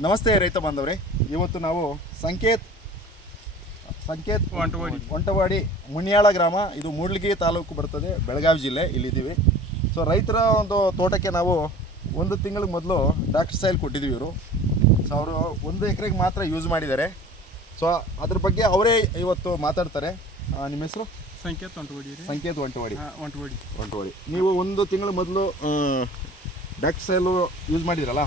ನಮಸ್ತೆ ರೈತ ಬಾಂಧವರೇ, ಇವತ್ತು ನಾವು ಸಂಕೇತ್ ಒಂಟವಾಡಿ ಮುನಿಯಾಳ ಗ್ರಾಮ, ಇದು ಮೂಡ್ಲಗಿ ತಾಲೂಕು ಬರ್ತದೆ, ಬೆಳಗಾವಿ ಜಿಲ್ಲೆ. ಇಲ್ಲಿದ್ದೀವಿ. ಸೊ ರೈತರ ಒಂದು ತೋಟಕ್ಕೆ ನಾವು ಒಂದು ತಿಂಗಳ ಮೊದಲು ಡಾಕ್ಟರ್ ಸೈಲ್ ಕೊಟ್ಟಿದ್ದೀವಿ. ಇವರು ಸೊ ಅವರು 1 ಎಕರೆಗೆ ಮಾತ್ರ ಯೂಸ್ ಮಾಡಿದ್ದಾರೆ. ಸೊ ಅದ್ರ ಬಗ್ಗೆ ಅವರೇ ಇವತ್ತು ಮಾತಾಡ್ತಾರೆ. ನಿಮ್ಮ ಹೆಸರು? ಸಂಕೇತ್ ಒಂಟವಾಡಿ. ನೀವು 1 ತಿಂಗಳ ಮೊದಲು ಡಾಕ್ಟರ್ ಸೈಲು ಯೂಸ್ ಮಾಡಿದ್ರಲ್ಲ,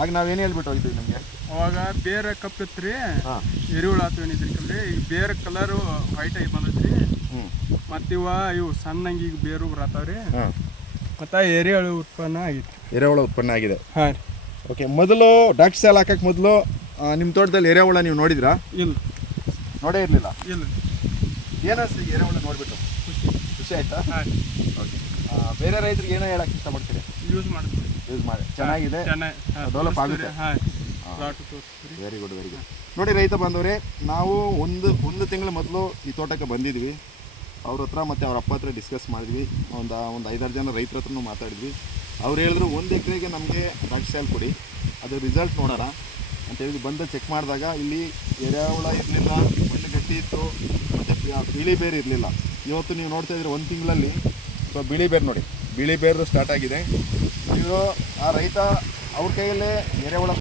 ಆಗ ನಾವೇನು ಹೇಳ್ಬಿಟ್ಟು ಹೋಗಿದ್ವಿ ನಿಮಗೆ? ಅವಾಗ ಬೇರೆ ಕಪ್ಪಿತ್ರಿ, ಎರಿಹುಳ ಆತವೇನಿದ್ರಿ, ಈಗ ಬೇರೆ ಕಲರು ವೈಟ್ ಆಗಿ ಬಂದೈತ್ರಿ. ಮತ್ತು ಇವು ಸಣ್ಣಂಗೆ ಈಗ ಬೇರು ಬರತ್ತಾವ್ರಿ. ಮತ್ತು ಎರೆಹುಳ ಉತ್ಪನ್ನ ಆಗಿತ್ತು. ಎರೆಹುಳ ಉತ್ಪನ್ನ ಆಗಿದೆ. ಹಾಂ. ಓಕೆ, ಮೊದಲು ಡಾಕ್ಟರ್ ಸೈಲ್ ಹಾಕಕ್ಕೆ ಮೊದಲು ನಿಮ್ಮ ತೋಟದಲ್ಲಿ ಎರೆಹುಳ ನೀವು ನೋಡಿದ್ರಾ? ಇಲ್ಲ, ನೋಡೇ ಇರಲಿಲ್ಲ. ಇಲ್ಲ. ಏನಿಸ್ತು ಈಗ ಎರೆಹುಳ ನೋಡಿಬಿಟ್ಟು? ಖುಷಿ ಆಯ್ತಾ? ಹಾಂ. ಓಕೆ, ಬೇರೆ ರೈತರಿಗೆ ಏನೋ ಹೇಳಕ್ಕೆ ಇಷ್ಟಪಡ್ತೀರಿ? ಯೂಸ್ ಮಾಡ್ತೀವಿ. ಯೂಸ್ ಮಾಡಿ, ಚೆನ್ನಾಗಿದೆ, ಡೆವಲಪ್ ಆಗುತ್ತೆ. ಹಾಂ. Very good. ನೋಡಿ ರೈತ ಬಾಂಧವರೇ, ನಾವು ಒಂದು ತಿಂಗಳ ಮೊದಲು ಈ ತೋಟಕ್ಕೆ ಬಂದಿದ್ವಿ. ಅವ್ರ ಹತ್ರ ಮತ್ತು ಅವ್ರ ಅಪ್ಪ ಹತ್ರ ಡಿಸ್ಕಸ್ ಮಾಡಿದ್ವಿ. ಒಂದು 5-6 ಜನ ರೈತರ ಹತ್ರನೂ ಮಾತಾಡಿದ್ವಿ. ಅವ್ರು ಹೇಳಿದ್ರು 1 ಎಕರೆಗೆ ನಮಗೆ ಡಾಕ್ಟರ್ ಸೈಲ್ ಕೊಡಿ, ಅದು ರಿಸಲ್ಟ್ ನೋಡೋಣ ಅಂತೇಳಿ ಬಂದು ಚೆಕ್ ಮಾಡಿದಾಗ ಇಲ್ಲಿ ಎರೆಹುಳ ಇರಲಿಲ್ಲ, ಮಣ್ಣು ಗಟ್ಟಿ ಇತ್ತು, ಮತ್ತು ಬಿಳಿ ಬೇರು ಇರಲಿಲ್ಲ. ಇವತ್ತು ನೀವು ನೋಡ್ತಾ ಇದ್ರೆ 1 ತಿಂಗಳಲ್ಲಿ ಸೊ ಬಿಳಿ ಬೇರು ನೋಡಿ, ಬಿಳಿ ಬೇರು ಸ್ಟಾರ್ಟ್ ಆಗಿದೆ. ಇದು ಆ ರೈತ ಅವ್ರ ಕೈಯಲ್ಲೇ ಎರೆಹುಳ